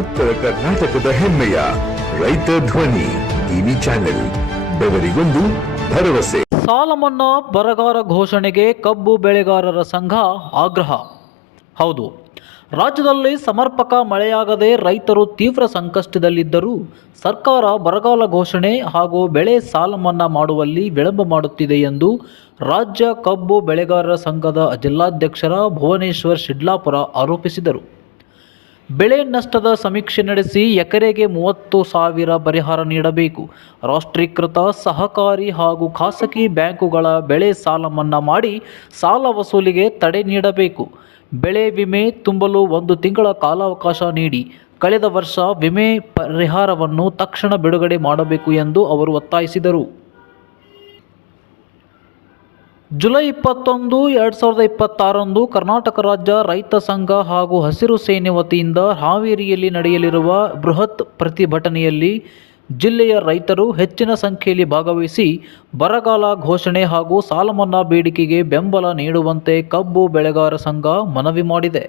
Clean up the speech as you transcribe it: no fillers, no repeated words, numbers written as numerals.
ಉತ್ತರ ಕರ್ನಾಟಕದ ಹೆಮ್ಮೆಯ ರೈತ ಧ್ವನಿ ಟಿವಿ ಚಾನೆಲ್, ಬೆವರಿಗೊಂದು ಭರವಸೆ. ಸಾಲ ಮನ್ನಾ ಬರಗಾಲ ಘೋಷಣೆಗೆ ಕಬ್ಬು ಬೆಳೆಗಾರರ ಸಂಘ ಆಗ್ರಹ. ಹೌದು, ರಾಜ್ಯದಲ್ಲಿ ಸಮರ್ಪಕ ಮಳೆಯಾಗದೆ ರೈತರು ತೀವ್ರ ಸಂಕಷ್ಟದಲ್ಲಿದ್ದರೂ ಸರ್ಕಾರ ಬರಗಾಲ ಘೋಷಣೆ ಹಾಗೂ ಬೆಳೆ ಸಾಲ ಮನ್ನಾ ಮಾಡುವಲ್ಲಿ ವಿಳಂಬ ಮಾಡುತ್ತಿದೆ ಎಂದು ರಾಜ್ಯ ಕಬ್ಬು ಬೆಳೆಗಾರರ ಸಂಘದ ಜಿಲ್ಲಾಧ್ಯಕ್ಷರ ಭುವನೇಶ್ವರ್ ಶಿಡ್ಲಾಪುರ ಆರೋಪಿಸಿದರು. ಬೆಳೆ ನಷ್ಟದ ಸಮೀಕ್ಷೆ ನಡೆಸಿ ಎಕರೆಗೆ 30,000 ಪರಿಹಾರ ನೀಡಬೇಕು. ರಾಷ್ಟ್ರೀಕೃತ ಸಹಕಾರಿ ಹಾಗೂ ಖಾಸಗಿ ಬ್ಯಾಂಕುಗಳ ಬೆಳೆ ಸಾಲ ಮನ್ನಾ ಮಾಡಿ ಸಾಲ ವಸೂಲಿಗೆ ತಡೆ ನೀಡಬೇಕು. ಬೆಳೆ ವಿಮೆ ತುಂಬಲು 1 ತಿಂಗಳ ಕಾಲಾವಕಾಶ ನೀಡಿ ಕಳೆದ ವರ್ಷ ವಿಮೆ ಪರಿಹಾರವನ್ನು ತಕ್ಷಣ ಬಿಡುಗಡೆ ಮಾಡಬೇಕು ಎಂದು ಅವರು ಒತ್ತಾಯಿಸಿದರು. ಜುಲೈ 21, 2026 ಕರ್ನಾಟಕ ರಾಜ್ಯ ರೈತ ಸಂಘ ಹಾಗೂ ಹಸಿರು ಸೇನೆ ವತಿಯಿಂದ ಹಾವೇರಿಯಲ್ಲಿ ನಡೆಯಲಿರುವ ಬೃಹತ್ ಪ್ರತಿಭಟನೆಯಲ್ಲಿ ಜಿಲ್ಲೆಯ ರೈತರು ಹೆಚ್ಚಿನ ಸಂಖ್ಯೆಯಲ್ಲಿ ಭಾಗವಹಿಸಿ ಬರಗಾಲ ಘೋಷಣೆ ಹಾಗೂ ಸಾಲ ಮನ್ನಾ ಬೇಡಿಕೆಗೆ ಬೆಂಬಲ ನೀಡುವಂತೆ ಕಬ್ಬು ಬೆಳೆಗಾರರ ಸಂಘ ಮನವಿ ಮಾಡಿದೆ.